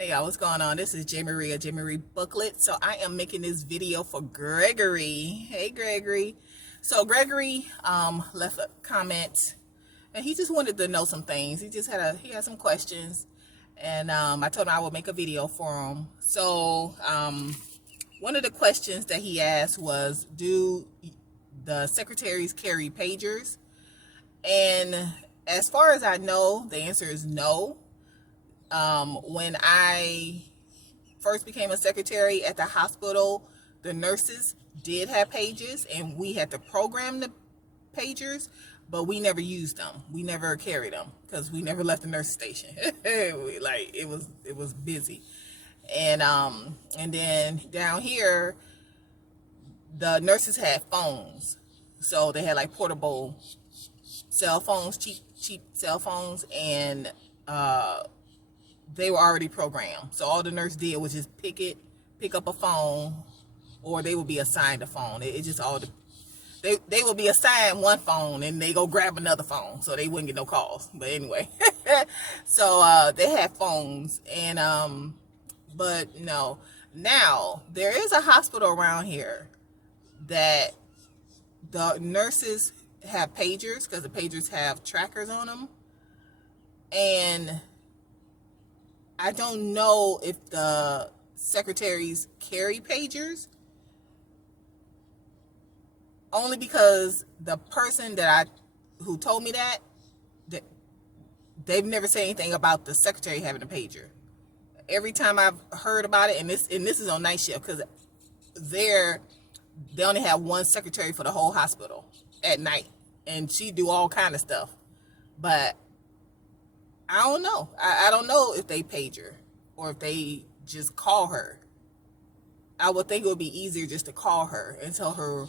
Hey y'all, what's going on? This is J Marie, J Marie Booklet. So I am making this video for Gregory. Hey Gregory. So Gregory left a comment and he just wanted to know some things. He had some questions, and I told him I would make a video for him. So one of the questions that he asked was, do the secretaries carry pagers? And as far as I know, the answer is no. When I first became a secretary at the hospital, the nurses did have pages and we had to program the pagers, but we never used them. We never carried them because we never left the nurse station. It was busy. And then down here, the nurses had phones. So they had like portable cell phones, cheap cell phones, and they were already programmed. So all the nurse did was just pick up a phone, or they would be assigned a phone. It just all they would be assigned one phone and they go grab another phone, so they wouldn't get no calls. But anyway, so they had phones, and but no. Now there is a hospital around here that the nurses have pagers because the pagers have trackers on them, and I don't know if the secretaries carry pagers, only because the person who told me that they've never said anything about the secretary having a pager. Every time I've heard about it, and this is on night shift, because they only have one secretary for the whole hospital at night, and she do all kind of stuff, but I don't know. I don't know if they page her or if they just call her. I would think it would be easier just to call her and tell her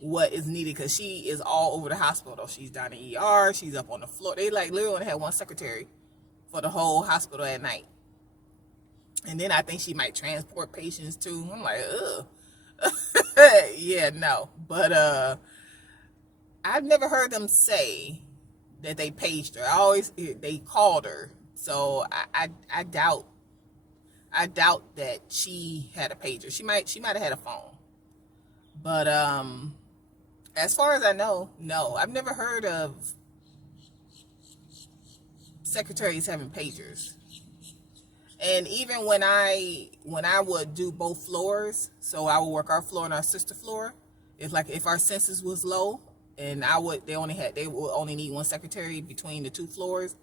what is needed, because she is all over the hospital. She's down in ER. She's up on the floor. They like literally only had one secretary for the whole hospital at night. And then I think she might transport patients too. I'm like, ugh. Yeah, no. But I've never heard them say that they paged her. They called her. So I doubt that she had a pager. She might have had a phone. But as far as I know, no. I've never heard of secretaries having pagers. And even when I would do both floors, so I would work our floor and our sister floor, if our census was low, and they would only need one secretary between the two floors.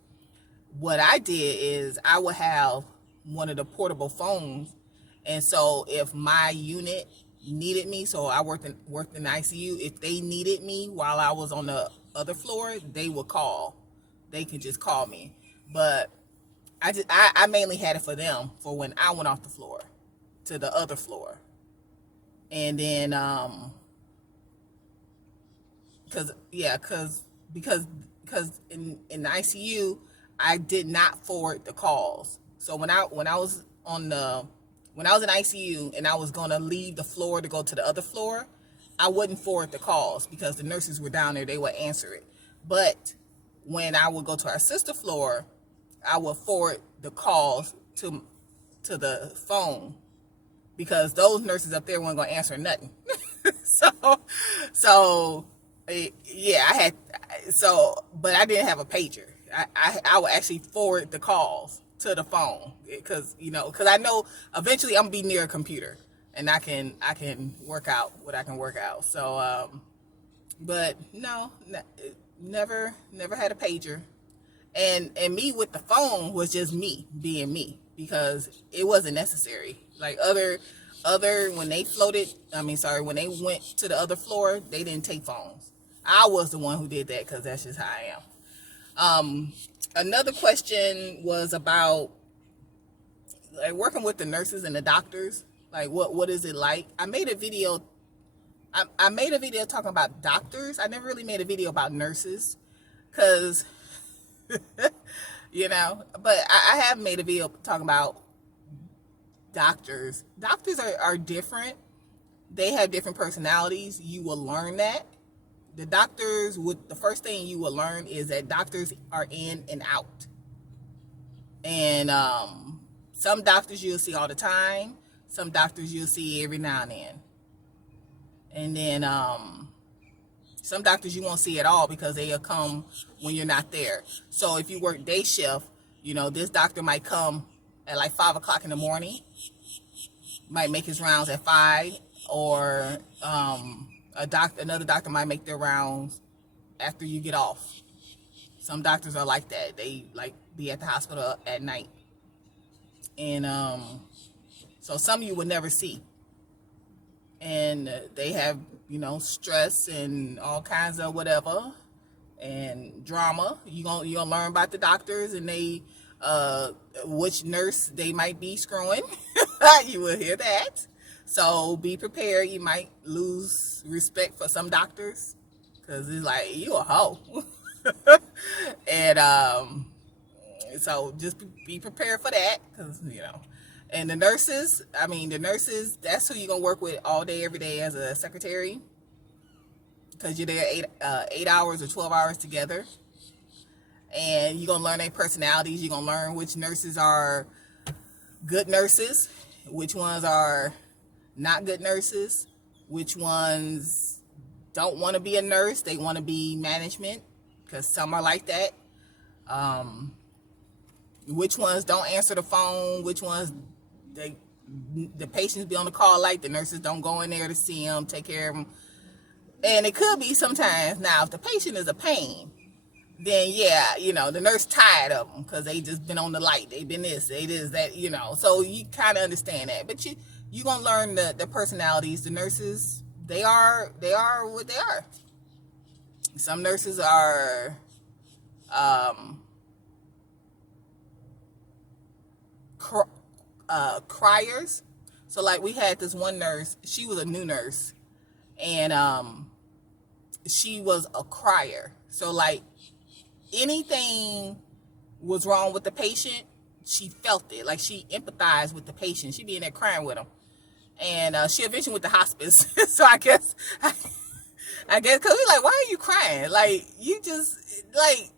What I did is I would have one of the portable phones, and so if my unit needed me, so I worked in the ICU, if they needed me while I was on the other floor, they would call. They could just call me. But I mainly had it for them for when I went off the floor to the other floor, and then because in the ICU, I did not forward the calls. So when I was in ICU and I was gonna leave the floor to go to the other floor, I wouldn't forward the calls because the nurses were down there. They would answer it. But when I would go to our sister floor, I would forward the calls to the phone, because those nurses up there weren't gonna answer nothing. so yeah, but I didn't have a pager. I would actually forward the calls to the phone, because I know eventually I'm gonna be near a computer and I can work out what I can work out. So but no, never had a pager. And me with the phone was just me being me, because it wasn't necessary. Like when they when they went to the other floor, they didn't take phones. I was the one who did that because that's just how I am. Another question was about like working with the nurses and the doctors. Like what is it like? I made a video talking about doctors. I never really made a video about nurses, because but I have made a video talking about doctors. Doctors are different. They have different personalities. You will learn that. The first thing you will learn is that doctors are in and out. And Some doctors you'll see all the time. Some doctors you'll see every now and then. And then some doctors you won't see at all because they'll come when you're not there. So if you work day shift, you know, this doctor might come at like 5 o'clock in the morning, might make his rounds at 5, or another doctor might make their rounds after you get off. Some doctors are like that. They like be at the hospital at night. And so some you would never see. And they have, you know, stress and all kinds of whatever and drama. You're gonna learn about the doctors and they which nurse they might be screwing. You will hear that. So be prepared. You might lose respect for some doctors because it's like, you a hoe. And so just be prepared for that, because, you know. And the nurses, that's who you're going to work with all day, every day as a secretary, because you're there 8 hours or 12 hours together. And you're going to learn their personalities. You're going to learn which nurses are good nurses, which ones are not good nurses, which ones don't want to be a nurse. They want to be management, because some are like that. Which ones don't answer the phone, which ones the patients be on the call light, the nurses don't go in there to see them, take care of them. And it could be sometimes, now if the patient is a pain, then yeah, you know, the nurse tired of them because they just been on the light, they been this, they this, that, you know, so you kind of understand that. But you gonna learn the personalities. The nurses, they are what they are. Some nurses are criers. So like we had this one nurse, she was a new nurse, and she was a crier. So like anything was wrong with the patient, she felt it. Like she empathized with the patient. She be in there crying with them. And she eventually went to hospice. So I guess because we like, why are you crying? Like, you just like,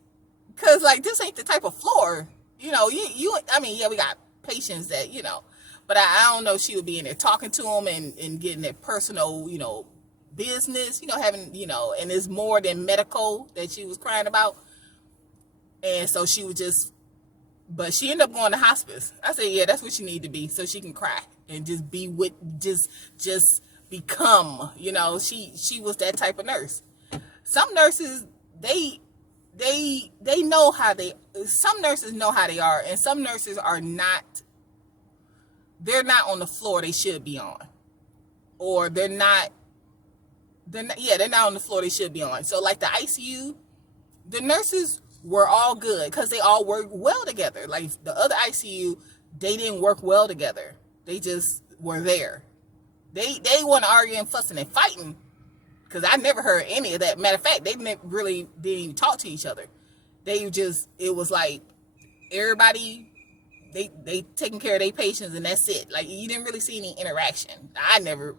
because like this ain't the type of floor, you know, yeah, we got patients that, you know, but I don't know, she would be in there talking to them and getting their personal, you know, business, you know, having, you know, and it's more than medical that she was crying about. And so she would just, but she ended up going to hospice. I said, yeah, that's what she need to be, so she can cry and just be with, just become, you know, she was that type of nurse. Some nurses, they know how some nurses know how they are, and some nurses are not, they're not on the floor they should be on. Or they're not on the floor they should be on. So like the ICU, the nurses were all good because they all work well together. Like the other ICU, they didn't work well together. They just were there. They weren't arguing, fussing, and fighting, because I never heard any of that. Matter of fact, they didn't even talk to each other. It was like everybody, they taking care of their patients and that's it. Like you didn't really see any interaction. I never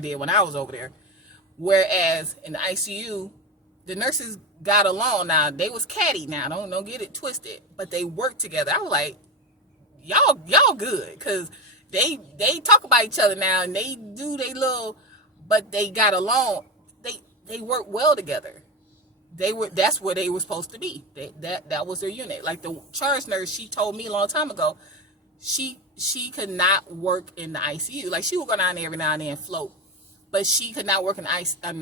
did when I was over there. Whereas in the ICU, the nurses got along. Now they was catty. Now don't get it twisted, but they worked together. I was like, y'all good, because they talk about each other now and they do they little, but they got along. They work well together. That's where they were supposed to be. That was their unit. Like the charge nurse, she told me a long time ago, she could not work in the ICU. Like she would go down there every now and then and float, but she could not work in the ICU.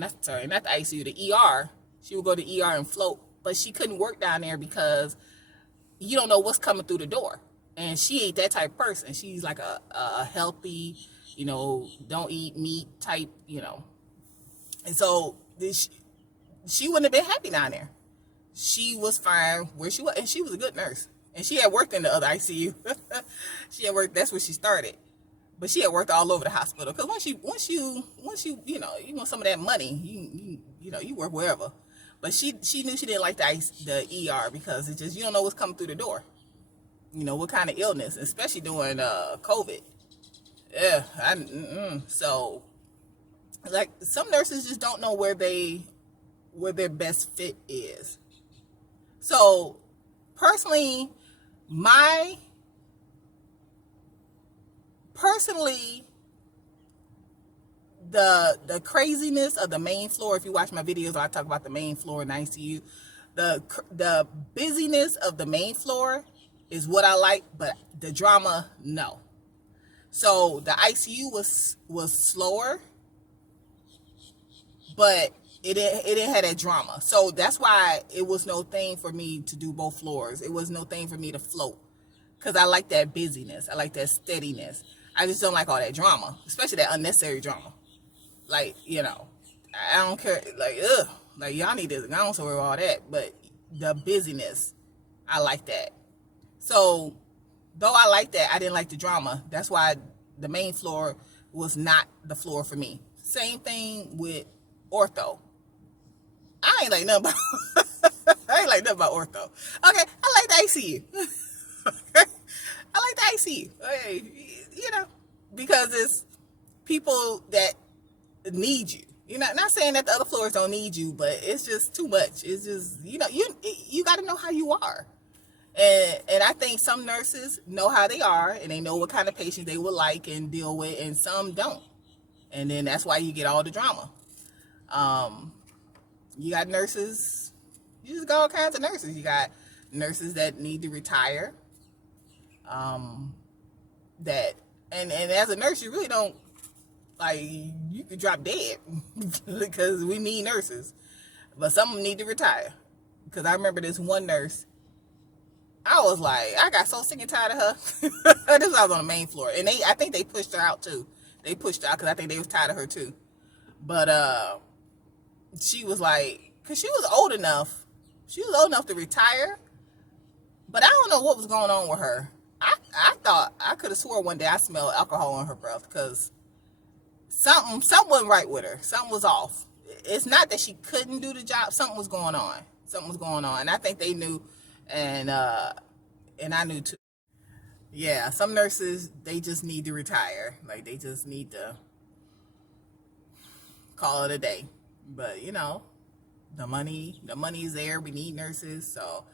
Not the ICU, the ER. She would go to the ER and float, but she couldn't work down there because you don't know what's coming through the door. And she ain't that type of person. She's like a healthy, you know, don't eat meat type, you know. And so she wouldn't have been happy down there. She was fine where she was, and she was a good nurse. And she had worked in the other ICU. She had worked, that's where she started. But she had worked all over the hospital. Because once you you know, you want some of that money, you know, you work wherever. But she knew she didn't like the ER because it's just, you don't know what's coming through the door. You know, what kind of illness, especially during COVID. Yeah, so like some nurses just don't know where their best fit is. So personally, my personally, the craziness of the main floor, if you watch my videos, I talk about the main floor in ICU. The busyness of the main floor is what I like, but the drama, no. So the ICU was slower, but it didn't have that drama. So that's why it was no thing for me to do both floors. It was no thing for me to float, because I like that busyness. I like that steadiness. I just don't like all that drama, especially that unnecessary drama. Like, you know, I don't care. Like, ugh. Like, y'all need to, I don't worry about all that. But the busyness, I like that. So, though I like that, I didn't like the drama. That's why the main floor was not the floor for me. Same thing with ortho. I ain't like nothing about I ain't like nothing about ortho. Okay, I like the ICU. I like the ICU. Okay, you know, because it's people that need you. You're not saying that the other floors don't need you, but it's just too much. It's just, you know, you got to know how you are. And I think some nurses know how they are, and they know what kind of patients they would like and deal with, and some don't. And then that's why you get all the drama. You got nurses, you just got all kinds of nurses. You got nurses that need to retire. That and as a nurse, you really don't, like, you could drop dead because we need nurses, but some of them need to retire. Because I remember this one nurse, I was like, I got so sick and tired of her. This was, I was on the main floor, and I think they pushed her out too. They pushed her out because I think they was tired of her too. But she was like, because she was old enough to retire, but I don't know what was going on with her. I thought, I could have swore one day I smelled alcohol on her breath, because something wasn't right with her. Something was off. It's not that she couldn't do the job. Something was going on. Something was going on. And I think they knew, and I knew too. Yeah, some nurses, they just need to retire. Like, they just need to call it a day. But, you know, the money is there. We need nurses. So,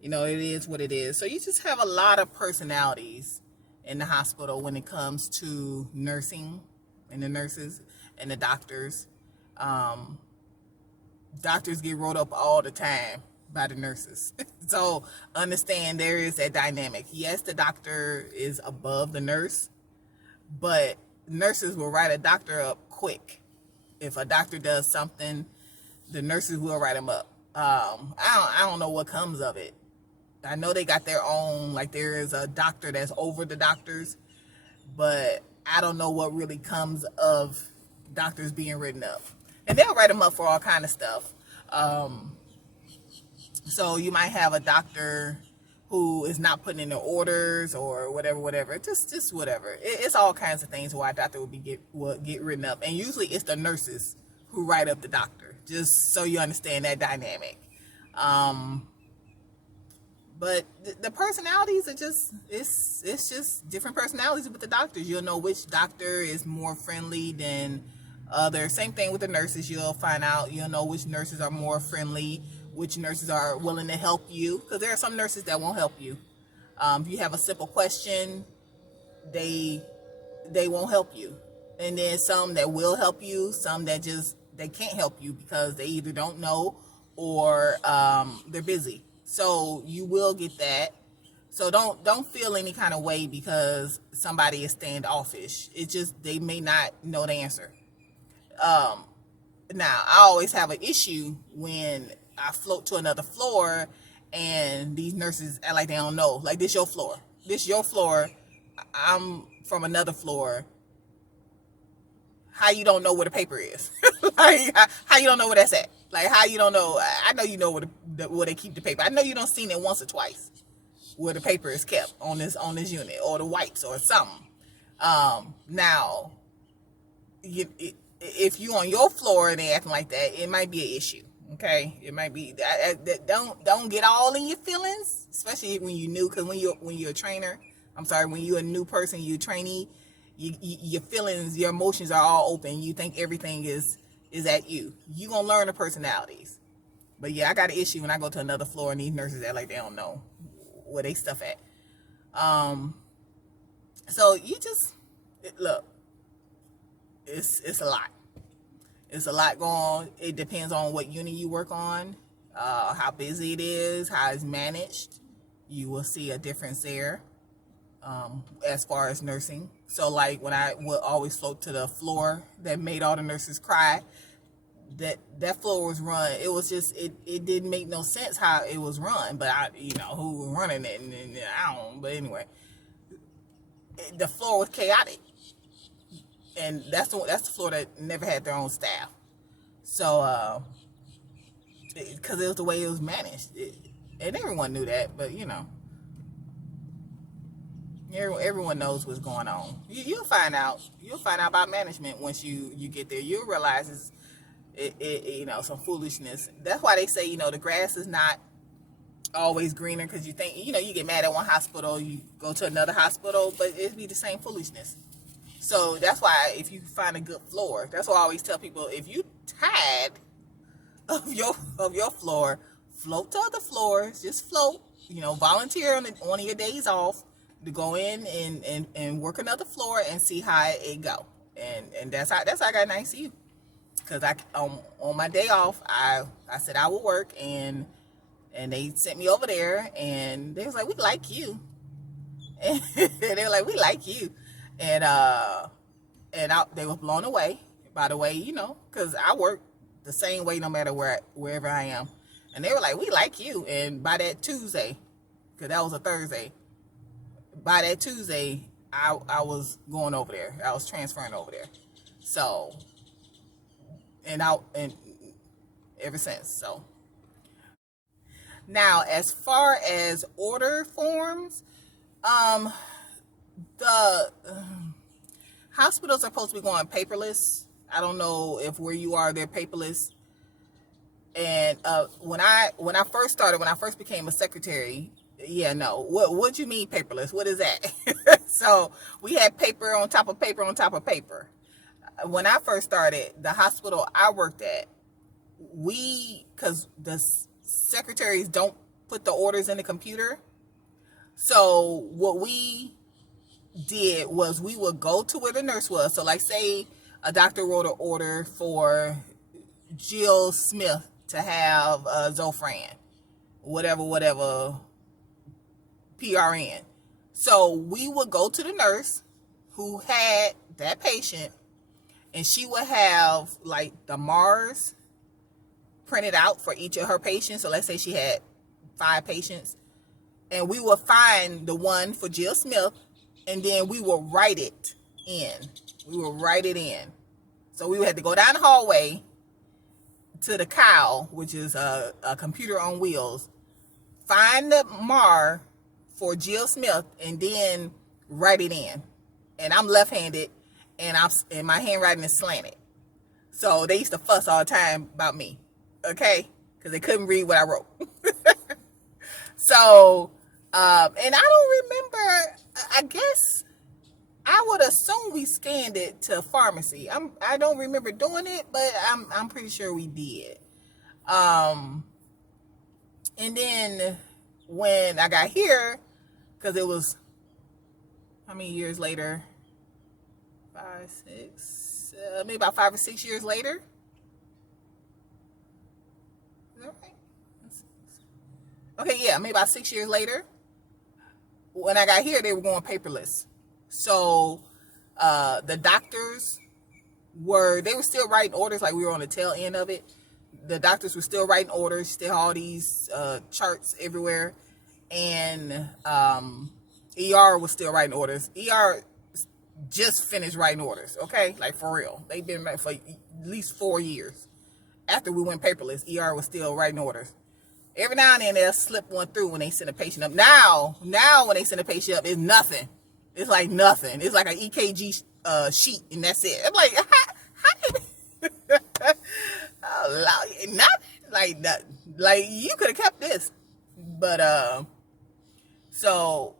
you know, it is what it is. So you just have a lot of personalities in the hospital when it comes to nursing, and the nurses and the doctors. Doctors get rolled up all the time by the nurses. So understand there is that dynamic. Yes, the doctor is above the nurse, but nurses will write a doctor up quick. If a doctor does something, the nurses will write them up. I don't know what comes of it. I know they got their own, like, there is a doctor that's over the doctors, but I don't know what really comes of doctors being written up. And they'll write them up for all kind of stuff. So you might have a doctor who is not putting in their orders or whatever. Just whatever. It's all kinds of things why a doctor will get written up. And usually it's the nurses who write up the doctor, just so you understand that dynamic. But the personalities are just, it's just different personalities with the doctors. You'll know which doctor is more friendly than others. Same thing with the nurses. You'll find out, you'll know which nurses are more friendly, which nurses are willing to help you. Because there are some nurses that won't help you. If you have a simple question, they won't help you. And then some that will help you, some that just, they can't help you because they either don't know or they're busy. So you will get that. So don't feel any kind of way because somebody is standoffish. It's just they may not know the answer. Now, I always have an issue when I float to another floor and these nurses act like they don't know. Like, this your floor. This your floor. I'm from another floor. How you don't know where the paper is? Like, how you don't know where that's at? Like, how you don't know? I know you know where they keep the paper. I know you don't seen it once or twice where the paper is kept on this unit, or the wipes or something. Now, if you on your floor and they acting like that, it might be an issue. Okay, it might be that. Don't get all in your feelings, especially when you're new. Because when you're a trainer, when you're a new person, you're a trainee. Your feelings, your emotions are all open. You think everything is at you. You gonna learn the personalities. But yeah, I got an issue when I go to another floor and these nurses act like they don't know where they stuff at. So you just Look, it's a lot. It's a lot going on. It depends on what unit you work on, how busy it is, how it's managed. You will see a difference there, as far as nursing. So like when I would always float to the floor that made all the nurses cry, that floor was run. It was just it didn't make no sense how it was run. But who was running it, and I don't know. But anyway, the floor was chaotic, and that's the floor that never had their own staff. So because it was the way it was managed, and everyone knew that. But everyone knows what's going on. You'll find out. You'll find out about management once you get there. You'll realize it's some foolishness. That's why they say the grass is not always greener, because you think you get mad at one hospital, you go to another hospital, but it'd be the same foolishness. So that's why if you find a good floor, that's why I always tell people, if you tired of your floor, float to other floors. Just float. Volunteer on one of your days off to go in and work another floor and see how it go. And that's how I got an ICU. Because on my day off, I said I would work, and they sent me over there, and they was like, we like you. And they were like, we like you. And they were blown away by the way, because I work the same way no matter wherever I am. And they were like, we like you. And by that Tuesday, because that was a Thursday, by that Tuesday, I was going over there. I was transferring over there. So, and ever since. So now, as far as order forms, the hospitals are supposed to be going paperless. I don't know if where you are they're paperless. And when I first started, when I first became a secretary, no. What do you mean paperless? What is that? So we had paper on top of paper on top of paper. When I first started, the hospital I worked at, because the secretaries don't put the orders in the computer. So what we did was we would go to where the nurse was. So like say a doctor wrote an order for Jill Smith to have Zofran, whatever, PRN. So we would go to the nurse who had that patient, and she would have like the Mars printed out for each of her patients. So let's say she had 5 patients, and we would find the one for Jill Smith, and then we would write it in. So we had to go down the hallway to the cow, which is a computer on wheels, find the MAR for Jill Smith, and then write it in. And I'm left-handed, and my handwriting is slanted. So they used to fuss all the time about me, okay? Because they couldn't read what I wrote. So, and I don't remember, I guess I would assume we scanned it to pharmacy. I don't remember doing it, but I'm pretty sure we did. And then when I got here, because it was, how many years later? 5, 6, maybe about 5 or 6 years later. Is that right? Okay, yeah, maybe about 6 years later. When I got here, they were going paperless. So the doctors were still writing orders, like we were on the tail end of it. The doctors were still writing orders, still all these charts everywhere. And ER was still writing orders. ER just finished writing orders, okay? Like for real. They've been writing for at least 4 years. After we went paperless, ER was still writing orders. Every now and then they'll slip one through when they send a patient up. Now when they send a patient up, it's nothing. It's like nothing. It's like an EKG sheet, and that's it. I'm like, how did nothing like you could have kept this, but so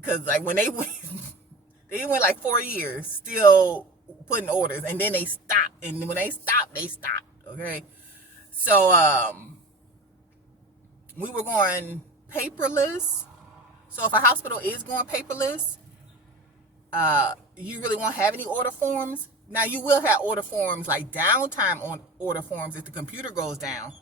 because like when they went like 4 years still putting orders, and then they stopped, and when they stopped, okay. So we were going paperless. So if a hospital is going paperless, you really won't have any order forms. Now you will have order forms like downtime on order forms if the computer goes down.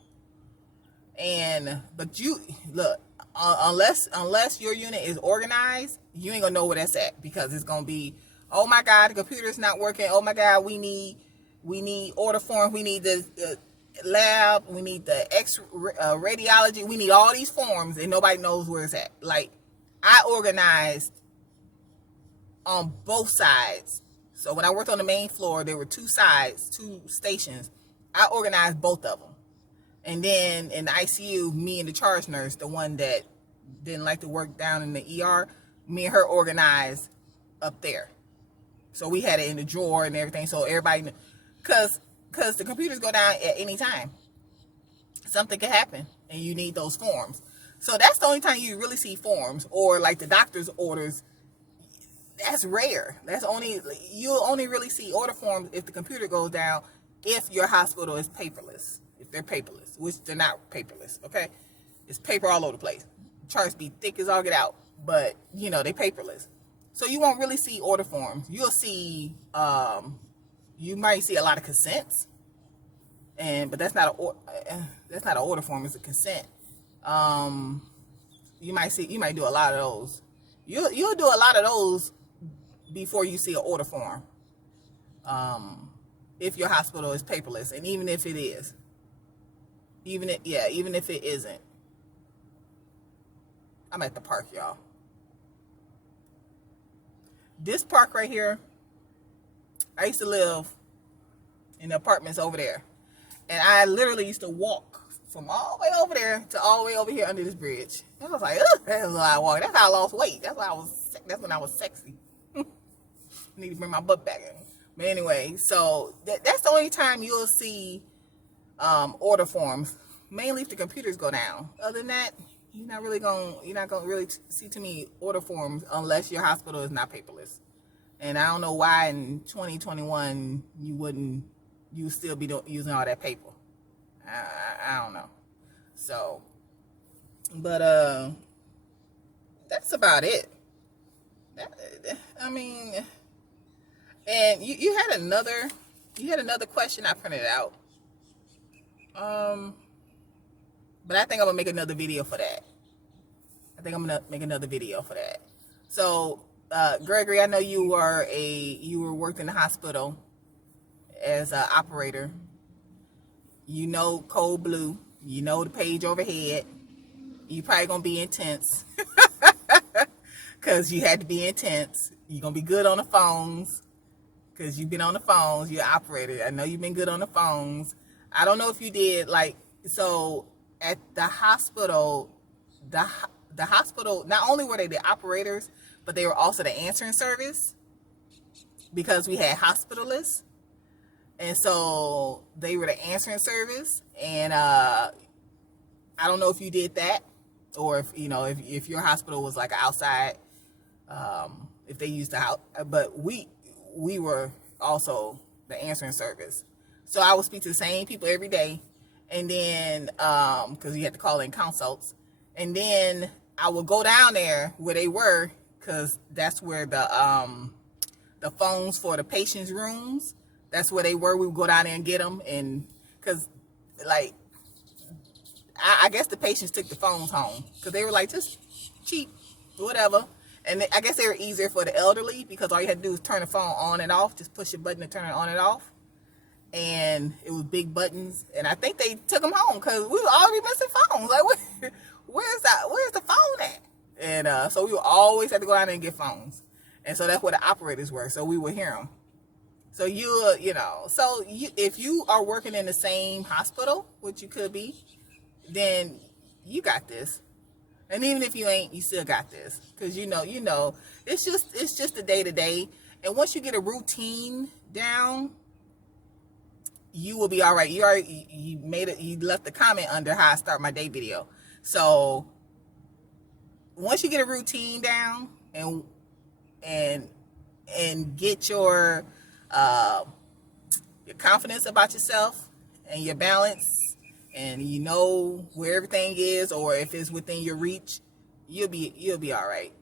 But you look, unless your unit is organized, you ain't gonna know where that's at, because it's gonna be, oh my God, the computer's not working. Oh my God, we need order forms. We need the lab. We need the radiology. We need all these forms, and nobody knows where it's at. Like, I organized on both sides. So when I worked on the main floor, there were two sides, two stations. I organized both of them. And then in the ICU, me and the charge nurse, the one that didn't like to work down in the ER, me and her organized up there. So we had it in the drawer and everything. So everybody, because the computers go down at any time. Something can happen and you need those forms. So that's the only time you really see forms, or like the doctor's orders. That's rare. You'll only really see order forms if the computer goes down, if your hospital is paperless. If they're paperless, which they're not paperless, okay? It's paper all over the place. Charts be thick as all get out, but they paperless. So you won't really see order forms. You'll see, you might see a lot of consents, but that's not an order form. It's a consent. You might do a lot of those. You'll do a lot of those before you see an order form. If your hospital is paperless, and even if it is. Even if it isn't. I'm at the park, y'all. This park right here, I used to live in the apartments over there. And I literally used to walk from all the way over there to all the way over here under this bridge. And I was like, ugh, that's a lot of walking. That's how I lost weight. That's when I was sexy. I need to bring my butt back in. But anyway, so that's the only time you'll see order forms, mainly if the computers go down. Other than that, you're not gonna really see too many order forms unless your hospital is not paperless. And I don't know why in 2021 you would still be using all that paper. I don't know. So, but that's about it. And you had another question I printed out. But I think I'm gonna make another video for that. So, Gregory, I know you were worked in the hospital as an operator. You know code blue. You know the page overhead. You probably gonna be intense, cause you had to be intense. You're gonna be good on the phones, cause you've been on the phones. You're an operator. I know you've been good on the phones. I don't know if you did, so at the hospital, the hospital, not only were they the operators, but they were also the answering service, because we had hospitalists. And so they were the answering service. And I don't know if you did that, or if your hospital was like outside, if they used the house, but we were also the answering service. So I would speak to the same people every day, and then because you had to call in consults, and then I would go down there where they were, because that's where the phones for the patients' rooms, that's where they were. We would go down there and get them, and because I guess the patients took the phones home because they were just cheap, whatever. And I guess they were easier for the elderly, because all you had to do was turn the phone on and off, just push a button to turn it on and off. And it was big buttons, and I think they took them home because we were already missing phones. Where's the phone at? And so we would always have to go out there and get phones, and so that's where the operators were. So we would hear them. So if you are working in the same hospital, which you could be, then you got this. And even if you ain't, you still got this, because it's just the day to day. And once you get a routine down, you will be all right. You left the comment under how I start my day video. So once you get a routine down and get your confidence about yourself and your balance, and you know where everything is, or if it's within your reach, you'll be all right.